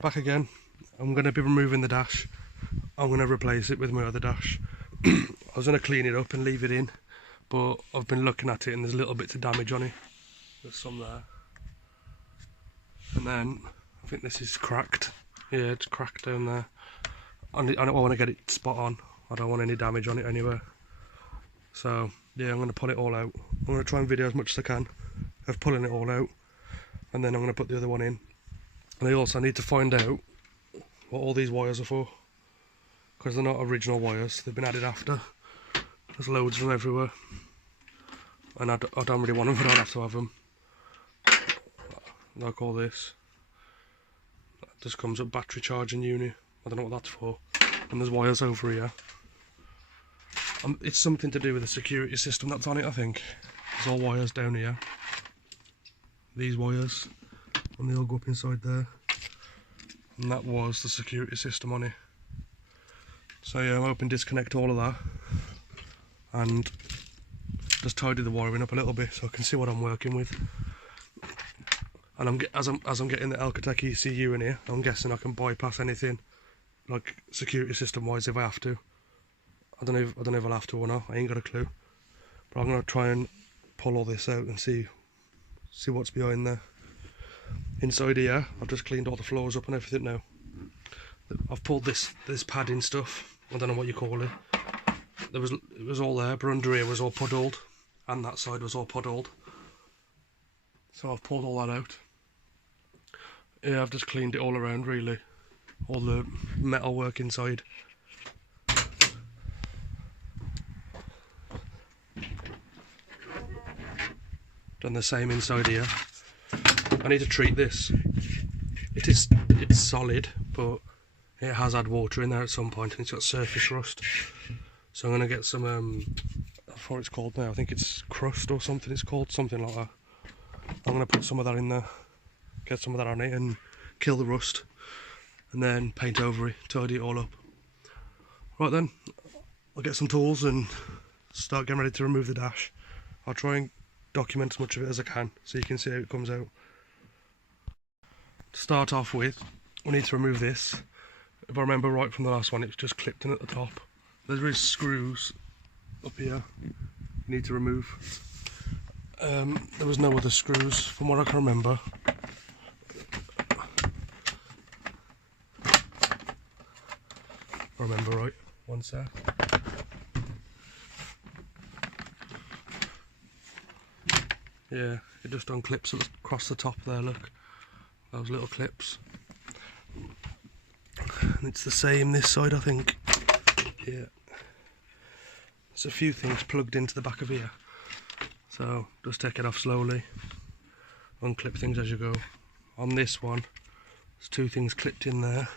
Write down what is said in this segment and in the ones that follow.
back again. I'm going to be removing the dash. I'm going to replace it with my other dash. I was going to clean it up and leave it in, but I've been looking at it and there's little bits of damage on it. There's some there. And then, I think this is cracked. Yeah, it's cracked down there. I want to get it spot on. I don't want any damage on it anywhere. So, yeah, I'm going to pull it all out. I'm going to try and video as much as I can of pulling it all out. And then I'm going to put the other one in. And I also need to find out what all these wires are for, because they're not original wires, they've been added after. There's loads of them everywhere, and I don't really want them, but I don't have to have them. Like all this, that just comes up battery charging unit, I don't know what that's for. And there's wires over here. It's something to do with the security system that's on it, I think. There's all wires down here, these wires, and they all go up inside there. And that was the security system on it. So yeah, I'm hoping to disconnect all of that and just tidy the wiring up a little bit so I can see what I'm working with. And as I'm getting the Alcatec ECU in here, I'm guessing I can bypass anything like security system wise if I have to. I don't know if I'll have to or not. I ain't got a clue. But I'm gonna try and pull all this out and see what's behind there. Inside here, I've just cleaned all the floors up and everything now. I've pulled this padding stuff. I don't know what you call it. It was all there, but under here was all puddled, and that side was all puddled. So I've pulled all that out. Yeah, I've just cleaned it all around really. All the metal work inside. Done the same inside here. I need to treat this. It's solid, but it has had water in there at some point and it's got surface rust. So I'm going to get some, I forgot what it's called now, I think it's crust or something it's called, something like that. I'm going to put some of that in there, get some of that on it and kill the rust. And then paint over it, tidy it all up. Right then, I'll get some tools and start getting ready to remove the dash. I'll try and document as much of it as I can so you can see how it comes out. To start off with, we need to remove this. If I remember right from the last one, it's just clipped in at the top. There is screws up here you need to remove. There was no other screws from what I can remember. If I remember right, one sec. Yeah, it just unclips across the top there, look. Those little clips. And it's the same this side, I think. Yeah. There's a few things plugged into the back of here. So, just take it off slowly. Unclip things as you go. On this one, there's two things clipped in there.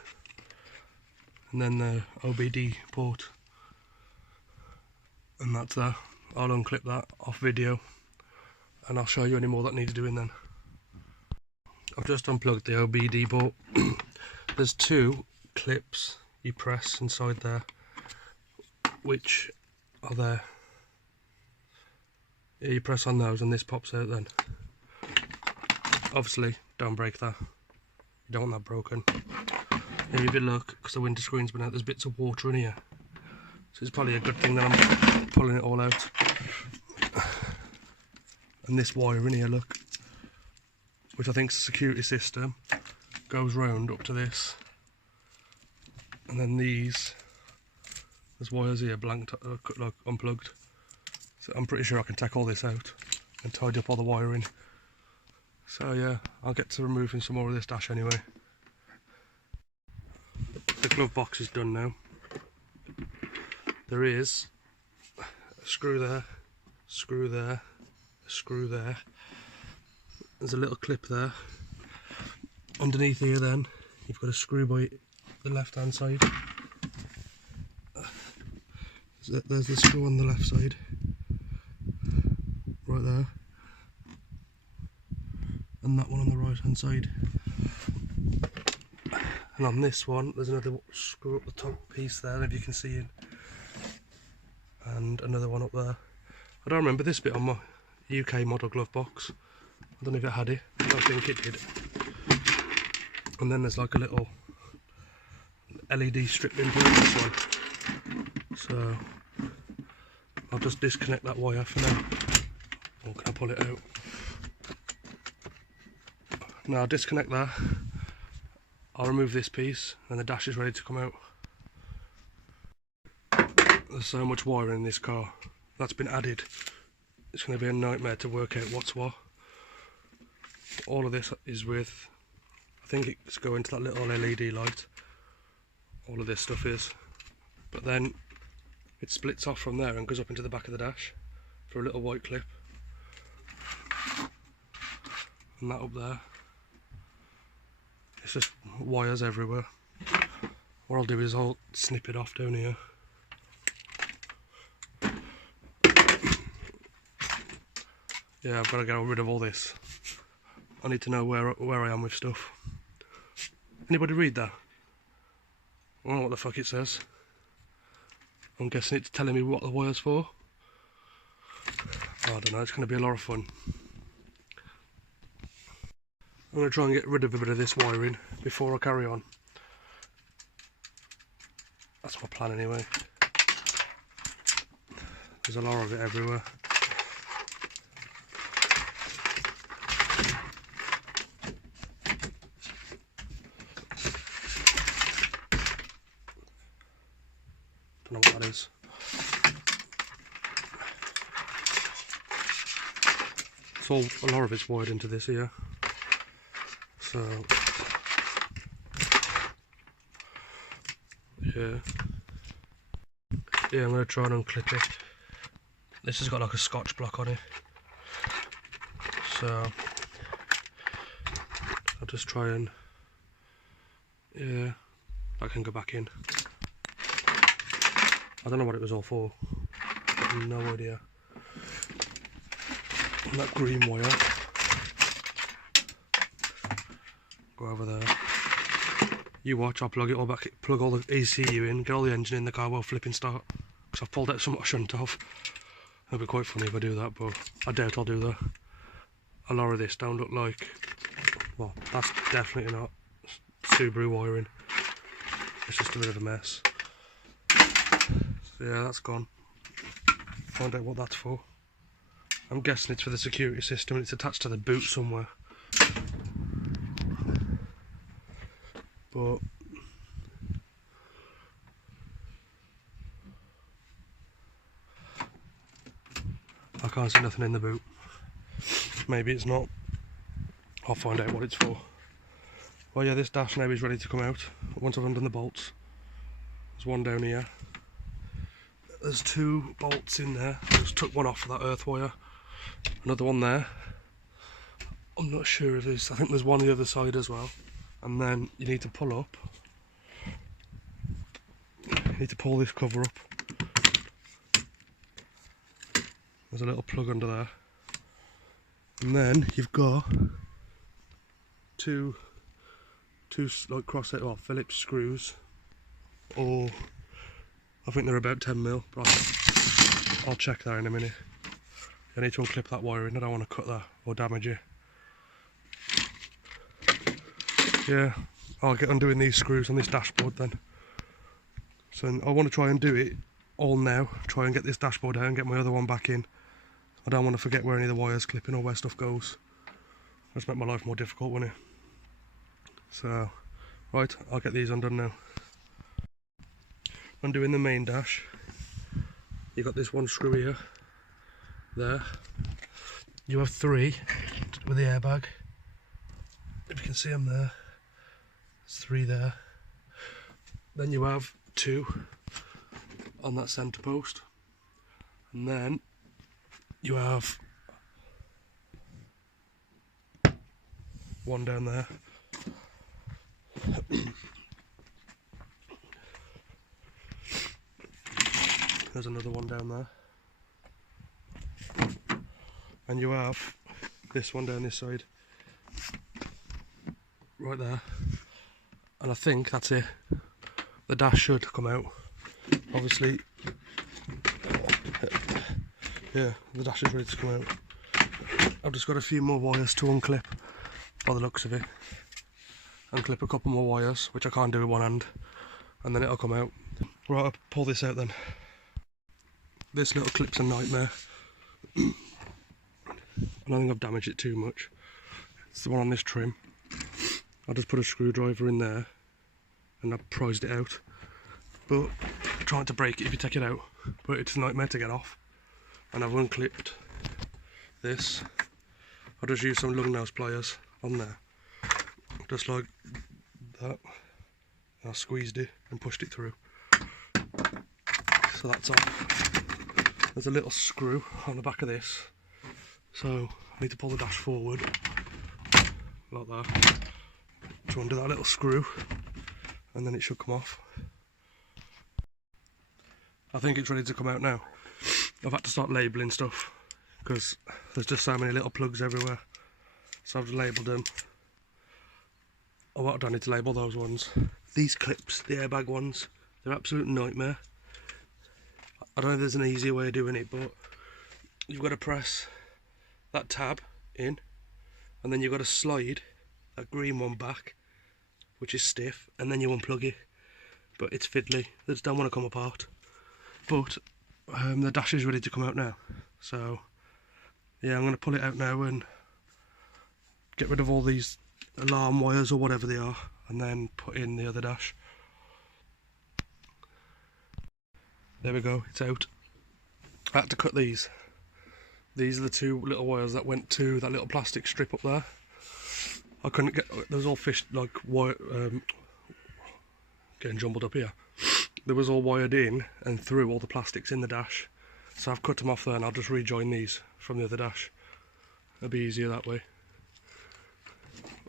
And then the OBD port. And that's that. I'll unclip that off video. And I'll show you any more that needs doing then. I've just unplugged the OBD port. There's two clips you press inside there, which are there. Yeah, you press on those and this pops out then. Obviously, don't break that. You don't want that broken. Yeah, if you look, because the window screen's been out, there's bits of water in here. So it's probably a good thing that I'm pulling it all out. And this wire in here, look, which I think is a security system, goes round up to this. And then there's wires here blanked, like unplugged. So I'm pretty sure I can take all this out and tidy up all the wiring. So yeah, I'll get to removing some more of this dash anyway. The glove box is done now. There is a screw there, screw there, a screw there. There's a little clip there. Underneath here then, you've got a screw by the left hand side. There's the screw on the left side. Right there. And that one on the right hand side. And on this one, there's another screw up the top piece there, if you can see it. And another one up there. I don't remember this bit on my UK model glove box. I don't know if it had it. I don't think it did. And then there's like a little LED strip in this one. So I'll just disconnect that wire for now. Or can I pull it out? Now I'll disconnect that. I'll remove this piece and the dash is ready to come out. There's so much wiring in this car that's been added. It's going to be a nightmare to work out what's what. All of this is with, I think it's going to that little LED light. All of this stuff is. But then it splits off from there and goes up into the back of the dash for a little white clip. And that up there. It's just wires everywhere. What I'll do is I'll snip it off down here. Yeah, I've got to get rid of all this. I need to know where I am with stuff. Anybody read that? I don't know what the fuck it says. I'm guessing it's telling me what the wire's for. I don't know, it's going to be a lot of fun. I'm going to try and get rid of a bit of this wiring before I carry on. That's my plan anyway. There's a lot of it everywhere. Don't know what that is. It's all, a lot of it's wired into this here. So yeah, I'm going to try and unclip it. This has got like a Scotch block on it, so I'll just try and, yeah, that can go back in. I don't know what it was all for, I have no idea. And that green wire, go over there. You watch, I'll plug it all back, plug all the ECU in, get all the engine in the car while flipping start. Because I've pulled out something I shouldn't have. It'll be quite funny if I do that, but I doubt I'll do that. A lot of this don't look like, well, that's definitely not Subaru wiring. It's just a bit of a mess. So yeah, that's gone. Find out what that's for. I'm guessing it's for the security system and it's attached to the boot somewhere. But I can't see nothing in the boot. Maybe it's not. I'll find out what it's for. Well yeah, this dash now is ready to come out once I've undone the bolts. There's one down here. There's two bolts in there. I just took one off for that earth wire. Another one there. I'm not sure if there's, I think there's one on the other side as well. And then you need to pull up. You need to pull this cover up. There's a little plug under there. And then you've got two like crosshead, well, Phillips screws, or I think they're about 10mm, but I'll check that in a minute. I need to unclip that wiring, I don't want to cut that or damage it. Yeah, I'll get undoing these screws on this dashboard then. So I want to try and do it all now, try and get this dashboard out and get my other one back in. I don't want to forget where any of the wires clipping or where stuff goes. That's make my life more difficult, wouldn't it? So, right, I'll get these undone now. Undoing the main dash, you've got this one screw here, there. You have three with the airbag. If you can see them there, there's three there. Then you have two on that centre post. And then you have one down there. There's another one down there. And you have this one down this side. Right there. And I think that's it. The dash should come out. Obviously, yeah, the dash is ready to come out. I've just got a few more wires to unclip by the looks of it. and clip a couple more wires, which I can't do with one hand, and then it'll come out. Right, I'll pull this out then. This little clip's a nightmare. I don't think I've damaged it too much. It's the one on this trim. I just put a screwdriver in there and I prised it out. But trying to break it if you take it out, but it's a nightmare to get off. And I've unclipped this. I just used some lug nose pliers on there, just like that. And I squeezed it and pushed it through. So that's off. There's a little screw on the back of this, so I need to pull the dash forward like that to undo that little screw, and then it should come off. I think it's ready to come out now. I've had to start labelling stuff because there's just so many little plugs everywhere, so I've labelled them. Oh, what do I need to label those ones? These clips, the airbag ones, they're an absolute nightmare. I don't know if there's an easier way of doing it, but you've got to press that tab in, and then you've got to slide that green one back, which is stiff, and then you unplug it. But it's fiddly, they just don't want to come apart. But the dash is ready to come out now, so yeah, I'm going to pull it out now and get rid of all these alarm wires or whatever they are, and then put in the other dash. There we go, it's out. I had to cut these. These are the two little wires that went to that little plastic strip up there. I couldn't get, there was all fish like wire, getting jumbled up here. There was all wired in and through all the plastics in the dash. So I've cut them off there and I'll just rejoin these from the other dash. It'll be easier that way.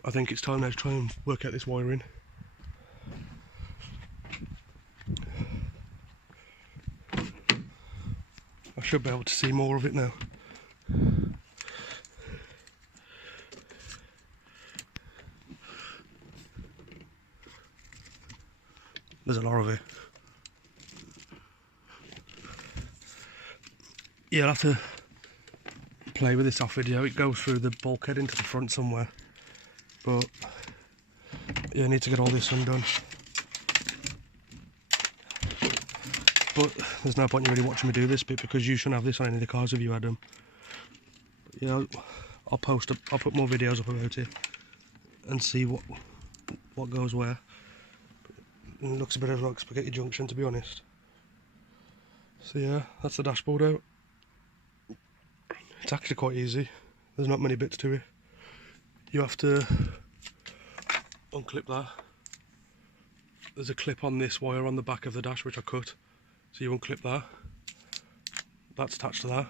I think it's time now to try and work out this wiring. I should be able to see more of it now. There's a lot of it. Yeah, I'll have to play with this off video. It goes through the bulkhead into the front somewhere. But yeah, I need to get all this undone. But there's no point in really watching me do this bit because you shouldn't have this on any of the cars if you had them. But yeah, I'll put more videos up about it and see what goes where. It looks a bit of like spaghetti junction, to be honest. So yeah, that's the dashboard out. It's actually quite easy. There's not many bits to it. You have to unclip that. There's a clip on this wire on the back of the dash which I cut. So you unclip that. That's attached to that.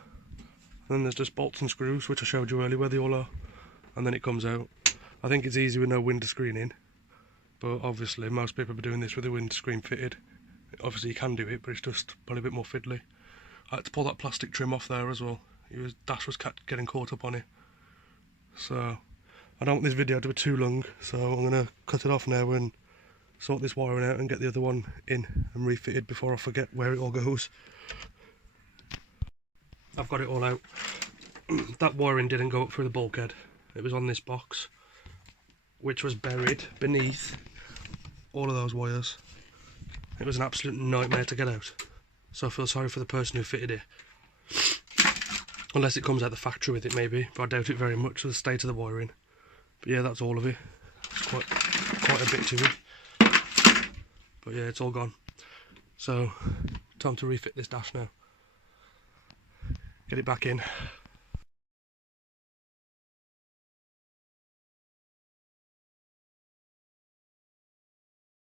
And then there's just bolts and screws, which I showed you earlier where they all are. And then it comes out. I think it's easy with no windscreen in. But obviously most people are doing this with the windscreen fitted. Obviously you can do it, but it's just probably a bit more fiddly. I had to pull that plastic trim off there as well. Dash was getting caught up on it. So I don't want this video to be too long, so I'm going to cut it off now and sort this wiring out and get the other one in and refitted before I forget where it all goes. I've got it all out. That wiring didn't go up through the bulkhead. It was on this box, which was buried beneath all of those wires. It was an absolute nightmare to get out. So I feel sorry for the person who fitted it. Unless it comes out the factory with it maybe, but I doubt it very much with the state of the wiring. But yeah, that's all of it. It's quite a bit to it. But yeah, it's all gone. So, time to refit this dash now. Get it back in.